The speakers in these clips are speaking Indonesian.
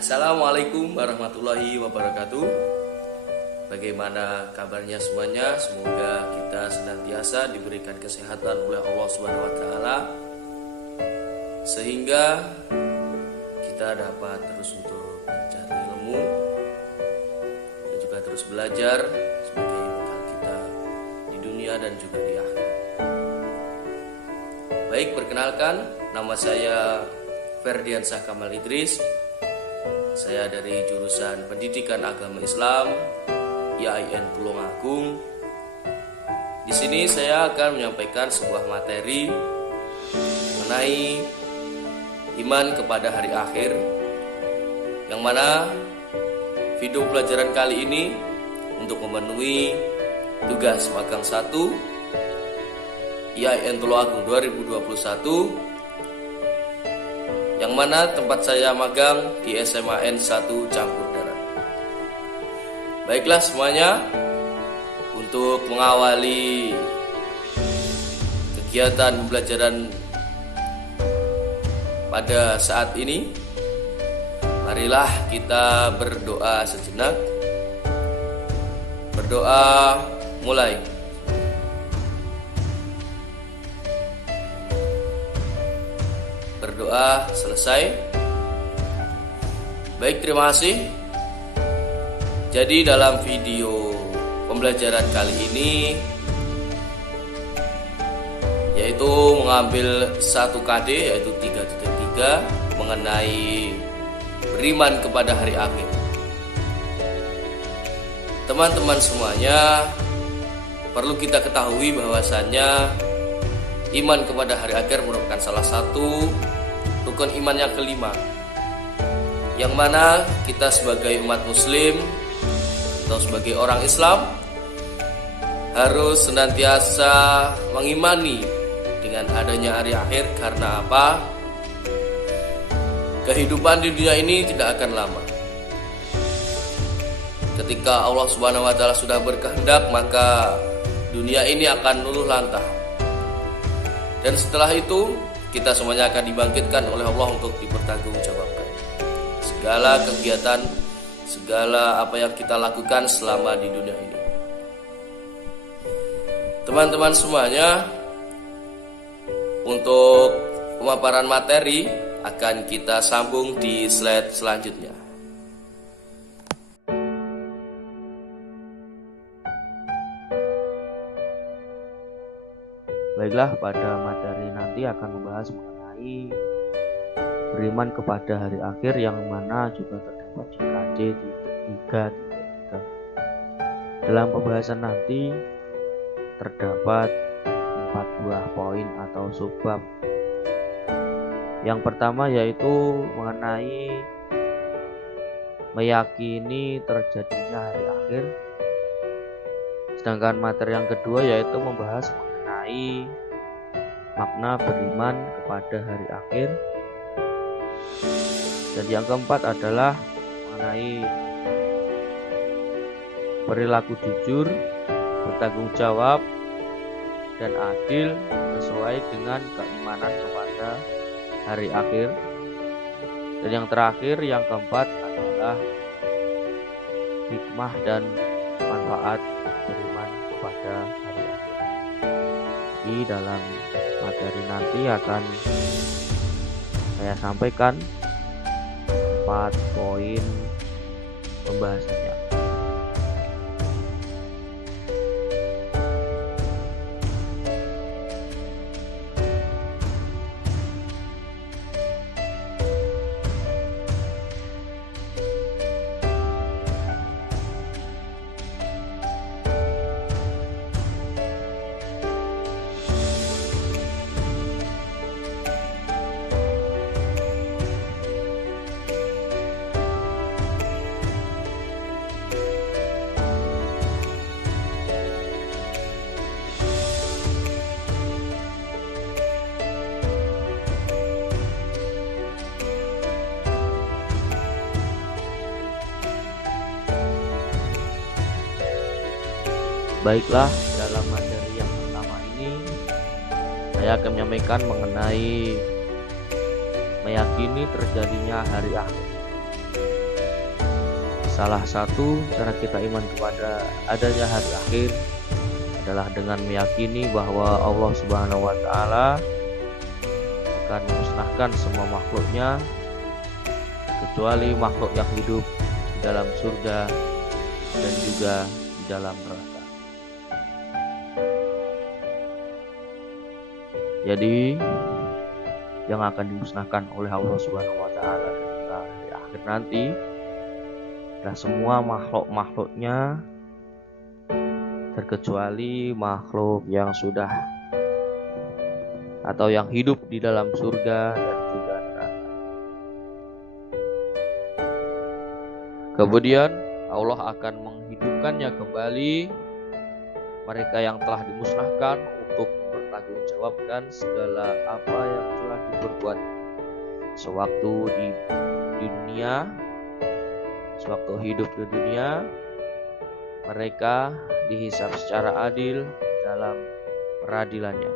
Assalamualaikum warahmatullahi wabarakatuh. Bagaimana kabarnya semuanya? Semoga kita senantiasa diberikan kesehatan oleh Allah Subhanahu wa taala sehingga kita dapat terus untuk mencari ilmu dan juga terus belajar sebagai bekal kita di dunia dan juga di akhirat. Baik, perkenalkan, nama saya Ferdiansyah Kamal Idris. Saya dari jurusan Pendidikan Agama Islam IAIN Tulungagung. Di sini saya akan menyampaikan sebuah materi mengenai iman kepada hari akhir, yang mana video pelajaran kali ini untuk memenuhi tugas magang 1 IAIN Tulungagung 2021, yang mana tempat saya magang di SMA N1 Campur Darat. Baiklah semuanya, untuk mengawali kegiatan pembelajaran pada saat ini, marilah kita berdoa sejenak. Berdoa mulai. Berdoa selesai. Baik, terima kasih. Jadi dalam video pembelajaran kali ini yaitu mengambil 1 KD yaitu 3.3 mengenai beriman kepada hari akhir. Teman-teman semuanya, perlu kita ketahui bahwasannya iman kepada hari akhir merupakan salah satu rukun iman yang kelima, yang mana kita sebagai umat muslim atau sebagai orang Islam harus senantiasa mengimani dengan adanya hari akhir. Karena apa? Kehidupan di dunia ini tidak akan lama. Ketika Allah Subhanahu wa taala sudah berkehendak, maka dunia ini akan luluh lantah. Dan setelah itu kita semuanya akan dibangkitkan oleh Allah untuk dipertanggungjawabkan segala kegiatan, segala apa yang kita lakukan selama di dunia ini. Teman-teman semuanya, untuk pemaparan materi akan kita sambung di slide selanjutnya. Baiklah, pada materi nanti akan membahas mengenai beriman kepada hari akhir, yang mana juga terdapat di KD 3.3. Dalam pembahasan nanti terdapat 4 buah poin atau subbab. Yang pertama yaitu mengenai meyakini terjadinya hari akhir. Sedangkan materi yang kedua yaitu membahas mengenai makna beriman kepada hari akhir. Dan yang keempat adalah mengenai perilaku jujur, bertanggung jawab, dan adil sesuai dengan keimanan kepada hari akhir. Dan yang terakhir, yang keempat adalah hikmah dan manfaat beriman kepada hari akhir. Di dalam materi nanti akan saya sampaikan 4 poin pembahasannya. Baiklah, dalam materi yang pertama ini saya akan menyampaikan mengenai meyakini terjadinya hari akhir. Salah satu cara kita iman kepada adanya hari akhir adalah dengan meyakini bahwa Allah Subhanahu wa Ta'ala akan memusnahkan semua makhluknya kecuali makhluk yang hidup di dalam surga dan juga di dalam neraka. Jadi yang akan dimusnahkan oleh Allah Subhanahu wa Ta'ala ketika di akhir nanti adalah semua makhluk-makhluknya terkecuali makhluk yang sudah atau yang hidup di dalam surga dan juga neraka. Kemudian Allah akan menghidupkannya kembali mereka yang telah dimusnahkan untuk mempertanggungjawabkan segala apa yang telah diperbuat sewaktu di dunia, sewaktu hidup di dunia. Mereka dihisab secara adil dalam peradilannya.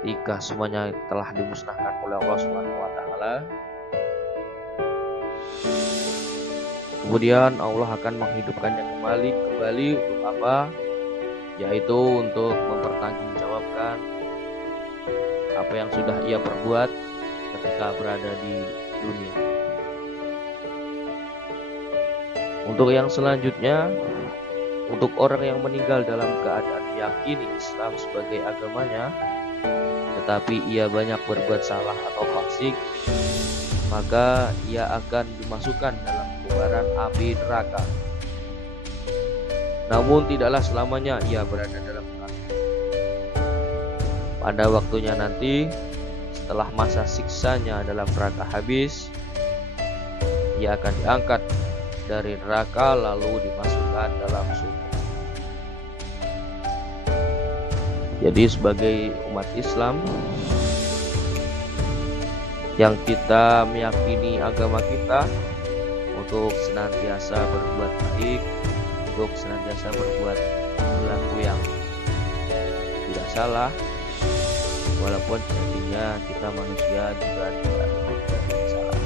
Jika semuanya telah dimusnahkan oleh Allah Subhanahu wa Ta'ala, kemudian Allah akan menghidupkannya kembali untuk apa? Yaitu untuk mempertanggungjawabkan apa yang sudah ia perbuat ketika berada di dunia. Untuk yang selanjutnya, untuk orang yang meninggal dalam keadaan meyakini Islam sebagai agamanya, tetapi ia banyak berbuat salah atau fasik, maka ia akan dimasukkan dalam kobaran api neraka. Namun tidaklah selamanya ia berada dalam neraka. Pada waktunya nanti, setelah masa siksanya dalam neraka habis, ia akan diangkat dari neraka lalu dimasukkan dalam surga. Jadi sebagai umat Islam yang kita meyakini agama kita untuk senantiasa berbuat baik, untuk senantiasa berbuat perilaku yang tidak salah, walaupun sejatinya kita manusia juga tidak berbuat salah.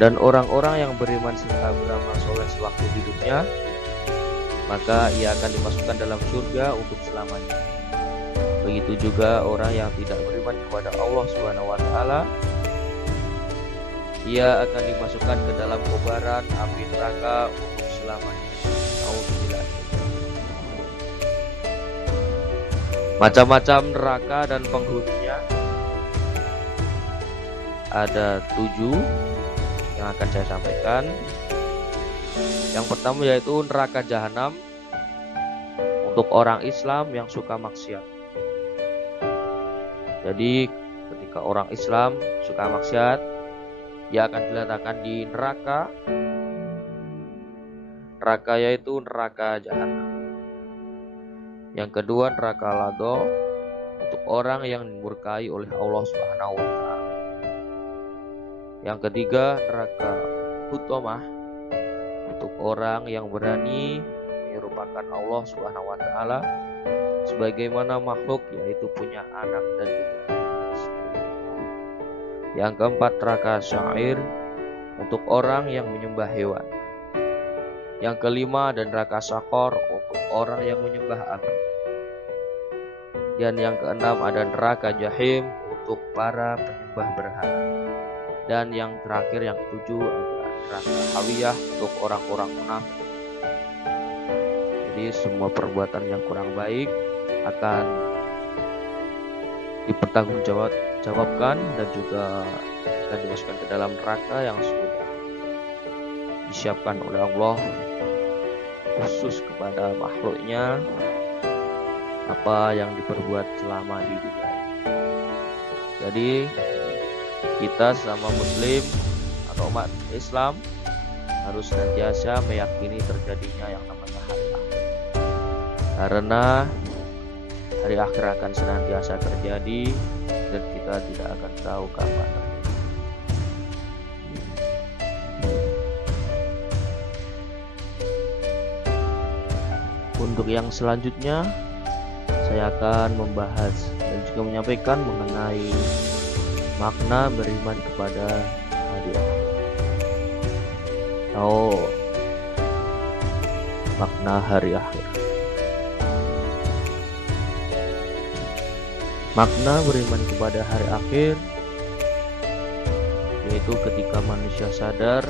Dan orang-orang yang beriman serta beramal soleh sewaktu hidupnya, maka ia akan dimasukkan dalam surga untuk selamanya. Begitu juga orang yang tidak beriman kepada Allah Subhanahu wa Ta'ala, ia akan dimasukkan ke dalam kobaran api neraka untuk selamanya. Nauzubillah. Macam-macam neraka dan penghuninya ada 7 yang akan saya sampaikan. Yang pertama yaitu neraka jahanam untuk orang Islam yang suka maksiat. Jadi ketika orang Islam suka maksiat, ia akan diletakkan di neraka. Neraka yaitu neraka jahanam. Yang kedua neraka lado untuk orang yang dimurkai oleh Allah Subhanahu wa Ta'ala. Yang ketiga neraka hutomah untuk orang yang berani menyerupakan Allah Subhanahu wa Ta'ala sebagaimana makhluk, yaitu punya anak dan juga istri. Yang keempat neraka syair untuk orang yang menyembah hewan. Yang kelima dan neraka sakor untuk orang yang menyembah api. Dan yang keenam ada neraka jahim untuk para penyembah berhala. Dan yang terakhir yang ketujuh ada neraka hawiyah untuk orang-orang munafik. Jadi semua perbuatan yang kurang baik akan dipertanggungjawabkan dan juga akan dimasukkan ke dalam neraka yang sudah disiapkan oleh Allah khusus kepada makhluknya apa yang diperbuat selama di dunia ini. Jadi kita sama muslim atau umat Islam harus senantiasa meyakini terjadinya yang namanya hari akhir. Karena hari akhir akan senantiasa terjadi dan kita tidak akan tahu kapan terjadi. Untuk yang selanjutnya saya akan membahas dan juga menyampaikan mengenai Makna beriman kepada hari akhir. Oh, makna hari akhir. Makna beriman kepada hari akhir yaitu ketika manusia sadar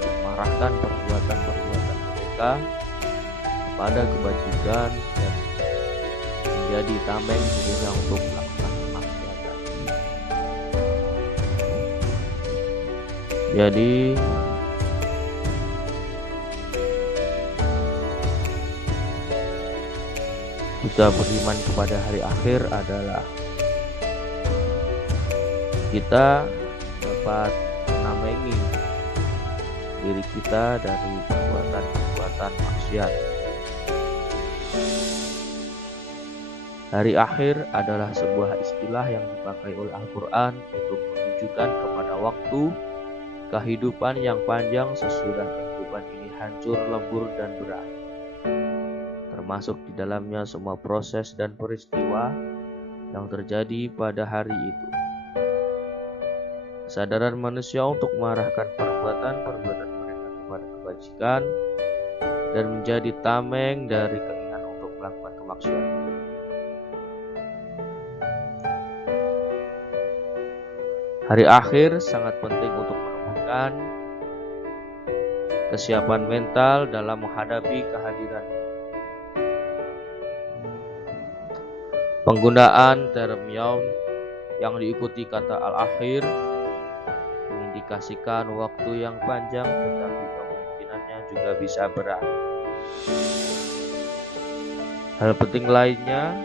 untuk mengarahkan perbuatan-perbuatan mereka kepada kebajikan dan menjadi tameng dirinya untuk melakukan kemaksiatan. Jadi kita beriman kepada hari akhir adalah kita dapat menamengi diri kita dari perbuatan-perbuatan maksiat. Hari akhir adalah sebuah istilah yang dipakai oleh Al-Quran untuk menunjukkan kepada waktu kehidupan yang panjang sesudah kehidupan ini hancur, lebur, dan berakhir, termasuk di dalamnya semua proses dan peristiwa yang terjadi pada hari itu. Kesadaran manusia untuk mengarahkan perbuatan-perbuatan mereka kepada kebajikan dan menjadi tameng dari keinginan untuk melakukan kemaksiatan. Hari akhir sangat penting untuk menemukan kesiapan mental dalam menghadapi kehadiran. Penggunaan term yaum yang diikuti kata al-akhir mengindikasikan waktu yang panjang, tetapi kemungkinannya juga bisa berakhir. Hal penting lainnya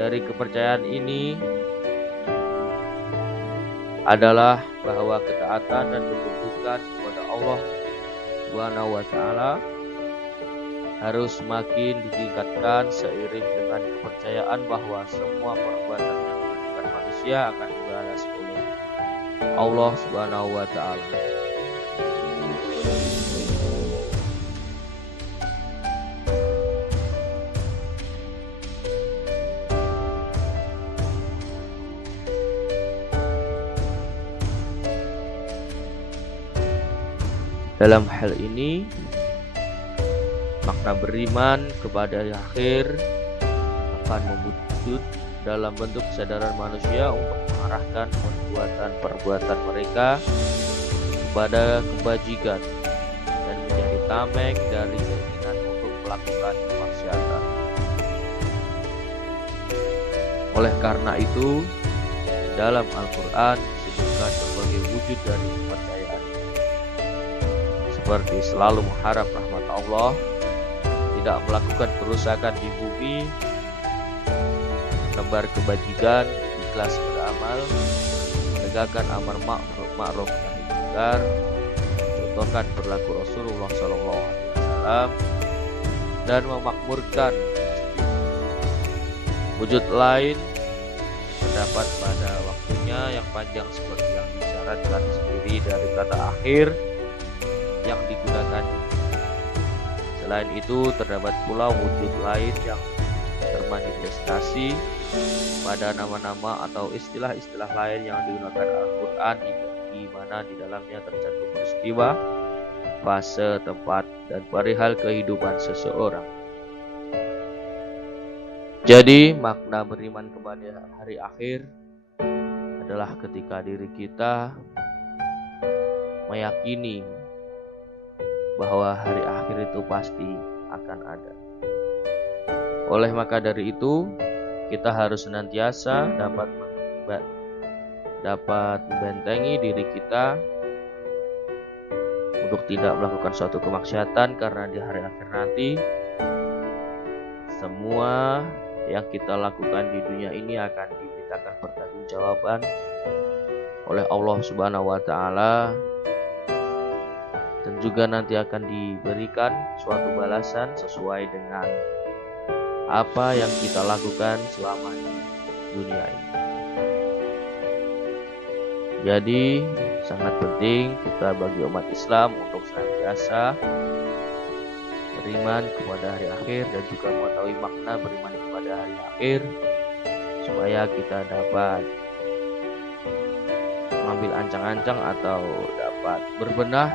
dari kepercayaan ini adalah bahwa ketaatan dan ketundukan kepada Allah Subhanahu wa Ta'ala harus semakin ditingkatkan seiring dengan kepercayaan bahwa semua perbuatan yang dilakukan manusia akan dibalas oleh Allah Subhanahu wa Ta'ala. Dalam hal ini, makna beriman kepada hari akhir akan mewujud dalam bentuk kesadaran manusia untuk mengarahkan perbuatan-perbuatan mereka kepada kebajikan dan menjadi tameng dari keinginan untuk melakukan kemaksiatan. Oleh karena itu, dalam Al-Quran disebutkan sebagai wujud dari kepercayaan, seperti selalu mengharap rahmat Allah, tidak melakukan kerusakan di bumi, menebar kebajikan, ikhlas beramal, menegakkan amar ma'ruf nahi munkar, contohkan berlaku Rasulullah SAW, dan memakmurkan masjid. Wujud lain terdapat pada waktunya yang panjang seperti yang disyaratkan sendiri dari kata akhir yang digunakan. Selain itu, terdapat pula wujud lain yang termanifestasi pada nama-nama atau istilah-istilah lain yang digunakan Al-Quran, di mana di dalamnya tercantum peristiwa, fase, tempat, dan perihal kehidupan seseorang. Jadi, makna beriman kepada hari akhir adalah ketika diri kita meyakini bahwa hari akhir itu pasti akan ada. Oleh maka dari itu, kita harus senantiasa dapat membentengi diri kita untuk tidak melakukan suatu kemaksiatan, karena di hari akhir nanti semua yang kita lakukan di dunia ini akan dimintakan pertanggungjawaban oleh Allah Subhanahu wa Ta'ala, dan juga nanti akan diberikan suatu balasan sesuai dengan apa yang kita lakukan selama di dunia ini. Jadi sangat penting kita bagi umat Islam untuk senantiasa beriman kepada hari akhir dan juga mengetahui makna beriman kepada hari akhir, supaya kita dapat mengambil ancang-ancang atau dapat berbenah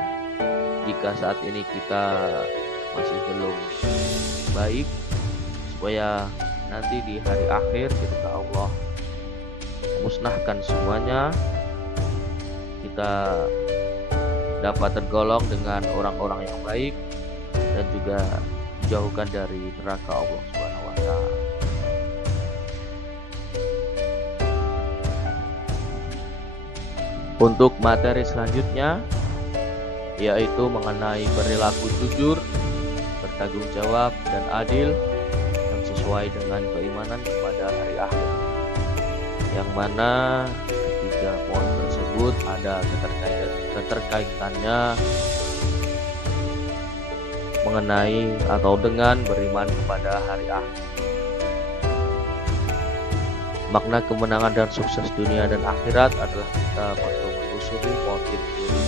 jika saat ini kita masih belum baik, supaya nanti di hari akhir ketika Allah musnahkan semuanya, kita dapat tergolong dengan orang-orang yang baik dan juga dijauhkan dari neraka Allah Subhanahu wa taala. Untuk materi selanjutnya yaitu mengenai perilaku jujur, bertanggung jawab dan adil yang sesuai dengan keimanan kepada hari akhir. Yang mana ketiga poin tersebut ada keterkaitannya mengenai atau dengan beriman kepada hari akhir. Makna kemenangan dan sukses dunia dan akhirat adalah kita perlu menelusuri motif diri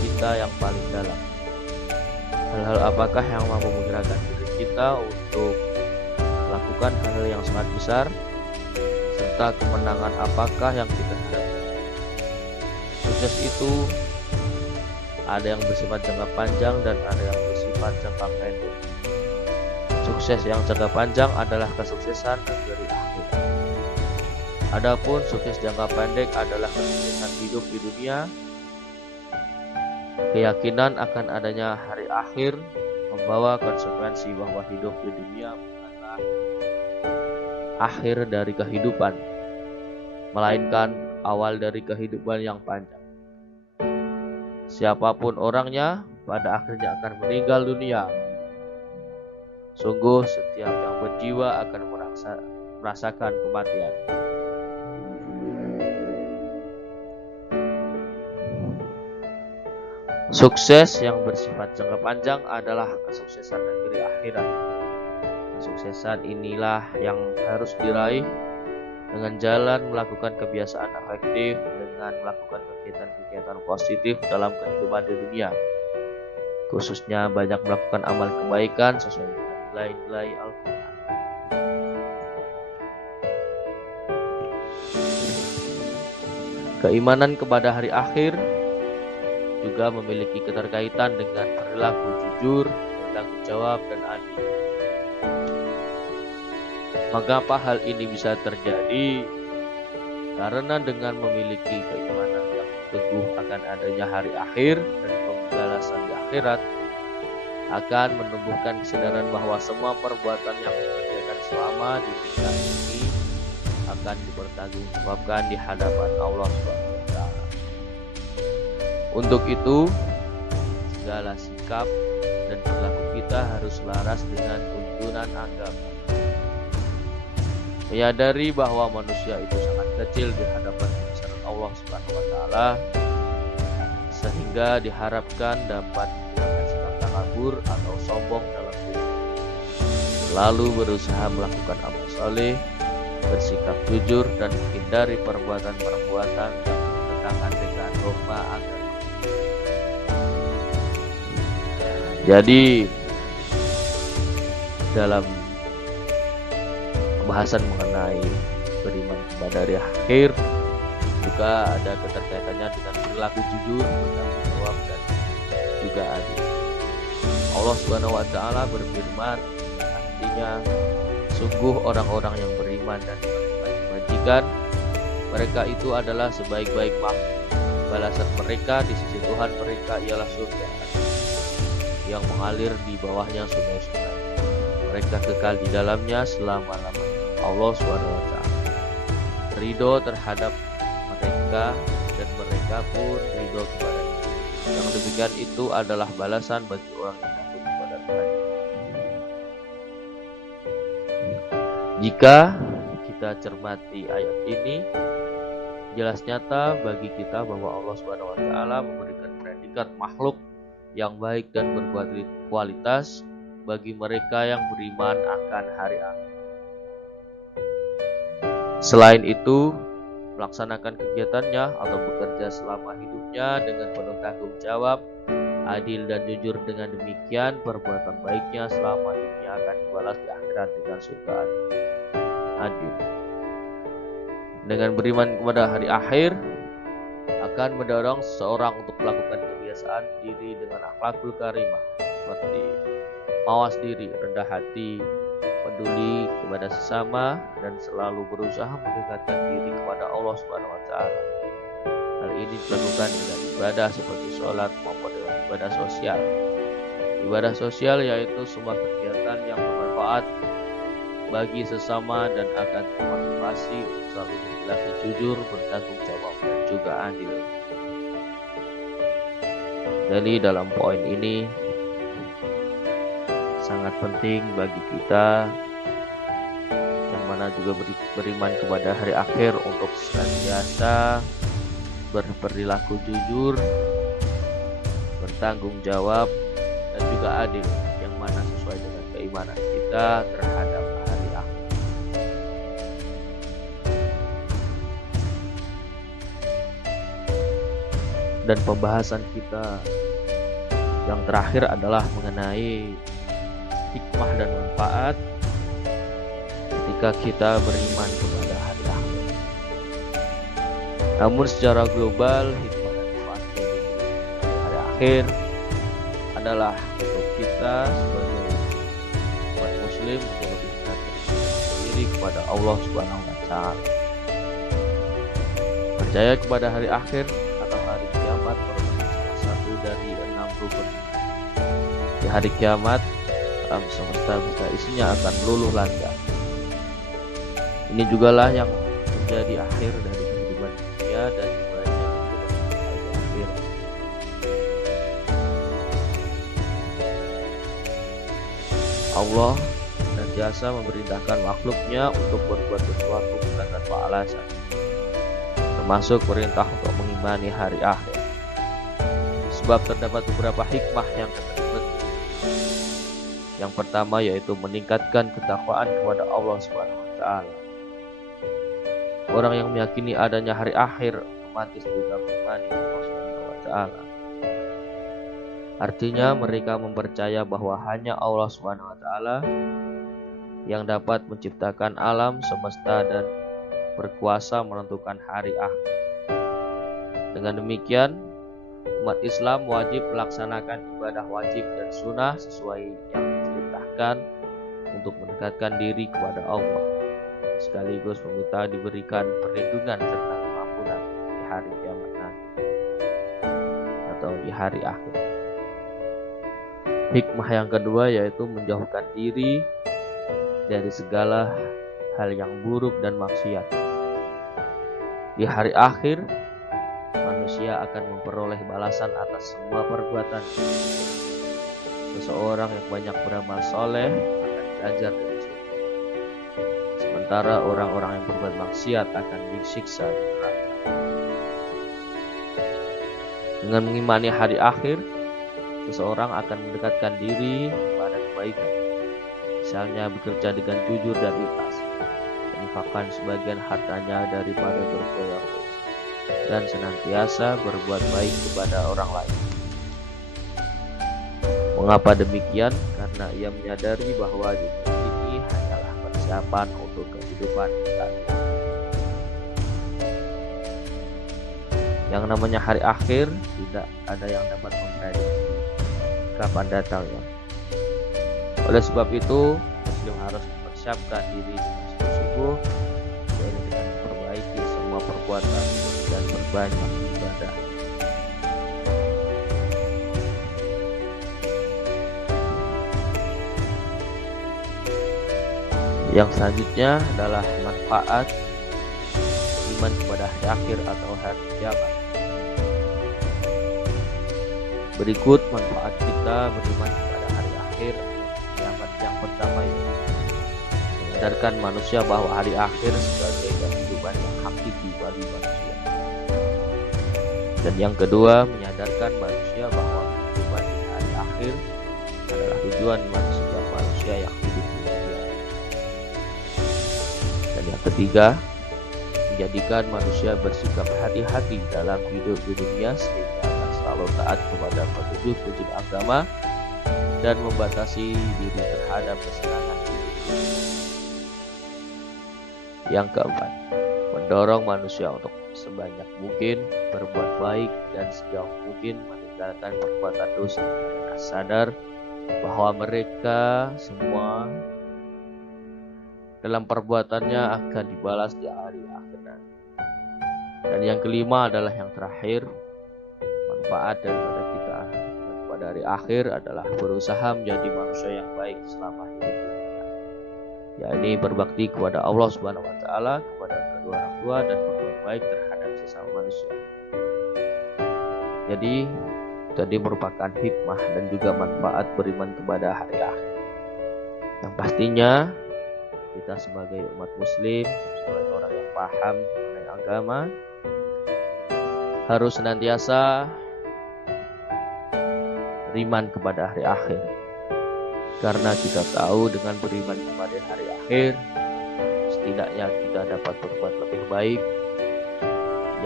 kita yang paling dalam. Hal-hal apakah yang mampu menggerakkan diri kita untuk melakukan hal-hal yang sangat besar, serta kemenangan apakah yang kita hadapi. Sukses itu ada yang bersifat jangka panjang dan ada yang bersifat jangka pendek. Sukses yang jangka panjang adalah kesuksesan negeri akhir. Adapun sukses jangka pendek adalah kesuksesan hidup di dunia. Keyakinan akan adanya hari akhir membawa konsekuensi bahwa hidup di dunia bukanlah akhir dari kehidupan, melainkan awal dari kehidupan yang panjang. Siapapun orangnya, pada akhirnya akan meninggal dunia. Sungguh setiap yang berjiwa akan merasakan kematian. Sukses yang bersifat jangka panjang adalah kesuksesan negeri akhirat. Kesuksesan inilah yang harus diraih dengan jalan melakukan kebiasaan efektif, dengan melakukan kegiatan-kegiatan positif dalam kehidupan di dunia, khususnya banyak melakukan amal kebaikan sesuai dengan nilai-nilai Al-Quran. Keimanan kepada hari akhir juga memiliki keterkaitan dengan perilaku jujur, bertanggung jawab, dan adil. Mengapa hal ini bisa terjadi? Karena dengan memiliki keimanan yang teguh akan adanya hari akhir dan pembalasan di akhirat, akan menumbuhkan kesadaran bahwa semua perbuatan yang dikerjakan selama di dunia ini akan dipertanggungjawabkan di hadapan Allah SWT. Untuk itu, segala sikap dan perilaku kita harus selaras dengan tuntunan agama. Menyadari bahwa manusia itu sangat kecil di hadapan kebesaran Allah Subhanahu wa taala, sehingga diharapkan dapat menghilangkan sikap takabur atau sombong dalam diri. Selalu berusaha melakukan amal saleh, bersikap jujur dan menghindari perbuatan-perbuatan yang bertentangan dengan norma agama. Jadi dalam pembahasan mengenai beriman kepada hari akhir juga ada keterkaitannya dengan perilaku jujur, bertanggung jawab, dan juga adil. Allah Subhanahu wa taala berfirman, artinya sungguh orang-orang yang beriman dan melakukan kebajikan, mereka itu adalah sebaik-baik makhluk. Balasan mereka di sisi Tuhan mereka ialah surga yang mengalir di bawahnya sungai-sungai. Mereka kekal di dalamnya selama-lamanya. Allah SWT ridho terhadap mereka dan mereka pun ridho kepadanya. Yang demikian itu adalah balasan bagi orang yang takut kepada Tuhan. Jika kita cermati ayat ini, jelas nyata bagi kita bahwa Allah SWT memberikan predikat makhluk yang baik dan berkualitas bagi mereka yang beriman akan hari akhir. Selain itu, melaksanakan kegiatannya atau bekerja selama hidupnya dengan penuh tanggung jawab, adil dan jujur. Dengan demikian, perbuatan baiknya selama dunia akan dibalas di akhirat dengan surga adil. Dengan beriman kepada hari akhir akan mendorong seseorang untuk melakukan kebiasaan diri dengan akhlakul karimah seperti mawas diri, rendah hati, peduli kepada sesama, dan selalu berusaha mendekatkan diri kepada Allah Subhanahu wa taala. Hal ini dilakukan dengan ibadah seperti sholat maupun dengan ibadah sosial. Ibadah sosial yaitu semua kegiatan yang bermanfaat bagi sesama dan akan memotivasi untuk selalu berlaku jujur, bertanggung jawab, dan juga adil. Jadi dalam poin ini sangat penting bagi kita yang mana juga beriman kepada hari akhir untuk senantiasa berperilaku jujur, bertanggung jawab, dan juga adil, yang mana sesuai dengan keimanan kita terhadap hari akhir. Dan pembahasan kita yang terakhir adalah mengenai hikmah dan manfaat ketika kita beriman kepada hari akhir. Namun secara global, hikmah dan manfaat dari hari akhir adalah untuk kita sebagai umat muslim untuk lebih mendekatkan diri kepada Allah Subhanahu wa taala. Percaya kepada hari akhir atau hari kiamat merupakan salah satu dari 6 rukun. Di hari kiamat, alam semesta beserta isinya akan meluluh lantak. Ini jugalah yang menjadi akhir dari kehidupan dunia dan dimulainya kehidupan hari akhir. Allah senantiasa memerintahkan makhluknya untuk berbuat sesuatu bukan tanpa alasan, termasuk perintah untuk mengimani hari akhir. Sebab terdapat beberapa hikmah yang terdapat. Yang pertama yaitu meningkatkan ketakwaan kepada Allah Subhanahu wa taala. Orang yang meyakini adanya hari akhir otomatis juga mengimani Allah Subhanahu wa taala. Artinya mereka mempercaya bahwa hanya Allah Subhanahu wa taala yang dapat menciptakan alam semesta dan berkuasa menentukan hari akhir. Dengan demikian, umat Islam wajib melaksanakan ibadah wajib dan sunnah sesuai yang diperintahkan untuk mendekatkan diri kepada Allah, sekaligus meminta diberikan perlindungan serta pengampunan di hari kiamat nanti atau di hari akhir. Hikmah yang kedua yaitu menjauhkan diri dari segala hal yang buruk dan maksiat. Di hari akhir, manusia akan memperoleh balasan atas semua perbuatan. Seseorang yang banyak beramal soleh akan diajar dengan surga, sementara orang-orang yang berbuat maksiat akan disiksa di neraka. Dengan mengimani hari akhir, seseorang akan mendekatkan diri kepada kebaikan, misalnya bekerja dengan jujur dan ikhlas, menginfakkan sebagian hartanya daripada berfoya-foya, dan senantiasa berbuat baik kepada orang lain. Mengapa demikian? Karena ia menyadari bahwa dunia ini hanyalah persiapan untuk kehidupan kekal. Yang namanya hari akhir tidak ada yang dapat memprediksi kapan datangnya. Oleh sebab itu, Muslim harus mempersiapkan diri dengan sungguh-sungguh, yaitu dengan memperbaiki semua perbuatan dan berbanyak ibadah. Yang selanjutnya adalah manfaat iman kepada hari akhir atau hari kiamat. Berikut manfaat kita beriman kepada hari akhir kiamat. Yang pertama yaitu menyadarkan manusia bahwa hari akhir sebagai kehidupan yang hakiki bagi manusia. Dan yang kedua, menyadarkan manusia bahwa kehidupan di hari akhir adalah tujuan setiap manusia yang hidup di dunia. Dan yang ketiga, menjadikan manusia bersikap hati-hati dalam hidup di dunia sehingga akan selalu taat kepada petunjuk agama dan membatasi diri terhadap kesenangan hidup. Yang keempat, mendorong manusia untuk sebanyak mungkin berbuat baik dan sejauh mungkin meninggalkan perbuatan dosa. Mereka sadar bahwa mereka semua dalam perbuatannya akan dibalas di hari akhirat. Dan yang kelima adalah yang terakhir, manfaat daripada kita pada hari akhir adalah berusaha menjadi manusia yang baik selama hidup dunia, yakni berbakti kepada Allah Subhanahu wa taala, kepada kedua orang tua, dan berbuat baik terhadap sesama manusia. Jadi tadi merupakan hikmah dan juga manfaat beriman kepada hari akhir. Yang pastinya kita sebagai umat muslim, sebagai orang yang paham mengenai agama, harus senantiasa beriman kepada hari akhir. Karena kita tahu dengan beriman kepada hari akhir, setidaknya kita dapat berbuat lebih baik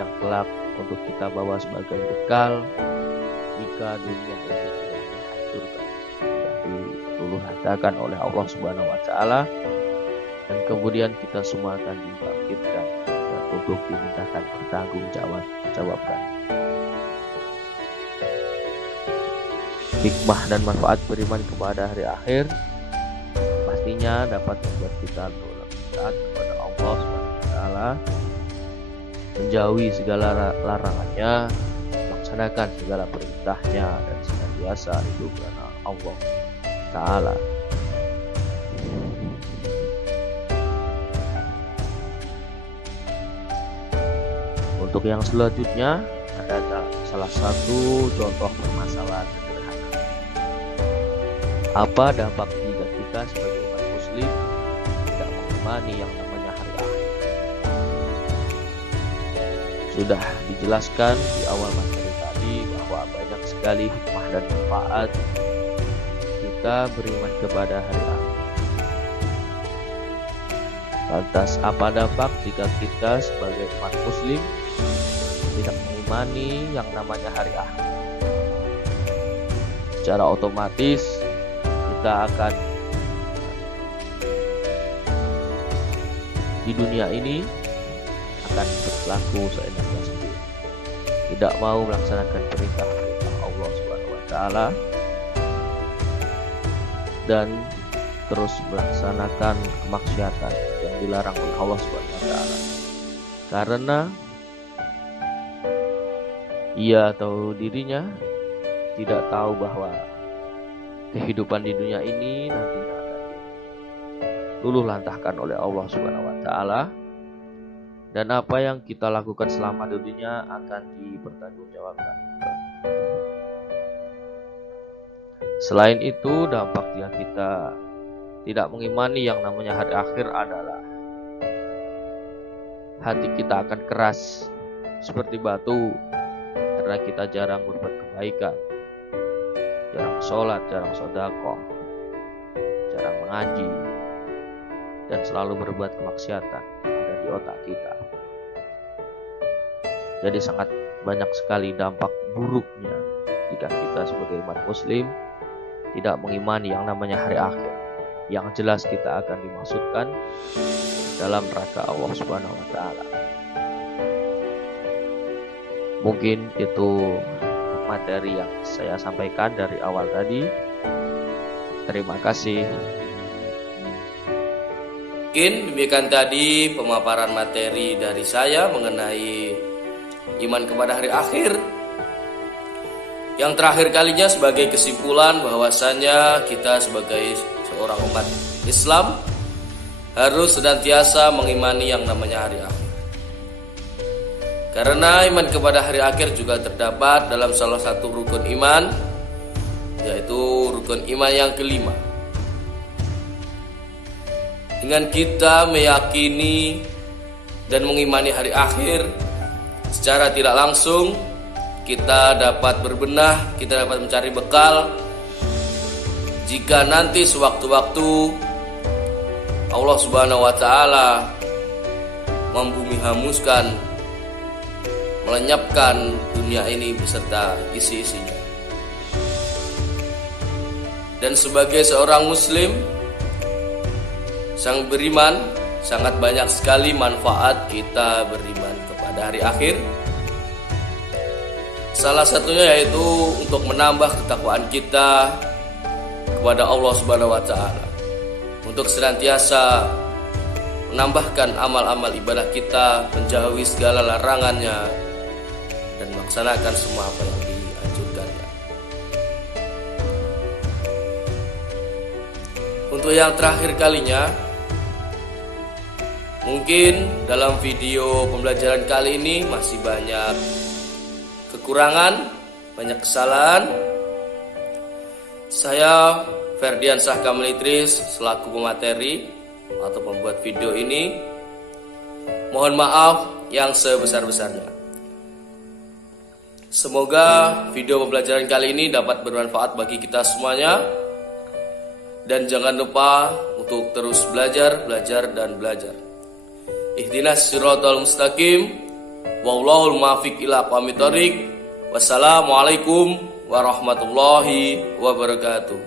yang kelak untuk kita bawa sebagai bekal jika dunia ini sudah dihancurkan, sudah diluluhlantakkan oleh Allah Subhanahu wa taala, dan kemudian kita semua akan dibangkitkan dan untuk dimintakan pertanggungjawabkan. Hikmah dan manfaat beriman kepada hari akhir pastinya dapat membuat kita lebih taat kepada Allah Subhanahu wa taala, menjauhi segala larangannya, melaksanakan segala perintahnya, dan senantiasa hidup karena Allah Ta'ala. Untuk yang selanjutnya ada salah satu contoh permasalahan sederhana. Apa dampak jika kita sebagai umat muslim tidak mengimani yang namanya hari akhir? Sudah dijelaskan di awal materi tadi bahwa banyak sekali hikmah dan manfaat kita beriman kepada hari akhir. Lantas apa dampak jika kita sebagai umat muslim tidak mengimani yang namanya hari akhir? Secara otomatis kita akan di dunia ini akan berlaku seenaknya sendiri, tidak mau melaksanakan perintah-perintah Allah Subhanahu wa taala, dan terus melaksanakan kemaksiatan yang dilarang oleh Allah Subhanahu wa taala. Karena ia atau dirinya tidak tahu bahwa kehidupan di dunia ini nantinya akan diluluhlantahkan oleh Allah Subhanahu wa taala, dan apa yang kita lakukan selama di dunia akan dipertanggungjawabkan. Selain itu, dampak jika kita tidak mengimani yang namanya hari akhir adalah hati kita akan keras seperti batu, karena kita jarang berbuat kebaikan, jarang sholat, jarang sedekah, jarang mengaji, dan selalu berbuat kemaksiatan ada di otak kita. Jadi sangat banyak sekali dampak buruknya jika kita sebagai umat muslim tidak mengimani yang namanya hari akhir. Yang jelas kita akan dimaksudkan dalam neraka Allah Subhanahu wa taala. Mungkin itu materi yang saya sampaikan dari awal tadi. Terima kasih. Mungkin demikian tadi pemaparan materi dari saya mengenai iman kepada hari akhir. Yang terakhir kalinya sebagai kesimpulan bahwasanya kita sebagai seorang umat Islam harus senantiasa mengimani yang namanya hari akhir. Karena iman kepada hari akhir juga terdapat dalam salah satu rukun iman, yaitu rukun iman yang kelima. Dengan kita meyakini dan mengimani hari akhir, secara tidak langsung kita dapat berbenah, kita dapat mencari bekal jika nanti sewaktu-waktu Allah Subhanahu wa taala membumi hanguskan, melenyapkan dunia ini beserta isi-isinya. Dan sebagai seorang muslim, sang beriman, sangat banyak sekali manfaat kita beriman kepada pada hari akhir. Salah satunya yaitu untuk menambah ketakwaan kita kepada Allah Subhanahu wa taala. Untuk senantiasa menambahkan amal-amal ibadah kita, menjauhi segala larangannya, dan melaksanakan semua apa yang dianjurkannya. Untuk yang terakhir kalinya, mungkin dalam video pembelajaran kali ini masih banyak kekurangan, banyak kesalahan. Saya Ferdian Syah Kamil Idris selaku pemateri atau pembuat video ini, mohon maaf yang sebesar-besarnya. Semoga video pembelajaran kali ini dapat bermanfaat bagi kita semuanya. Dan jangan lupa untuk terus belajar, dan belajar. Ihdinas siratal mustaqim. Wallahul muwaffiq ila aqwamit thoriq. Wassalamualaikum warahmatullahi wabarakatuh.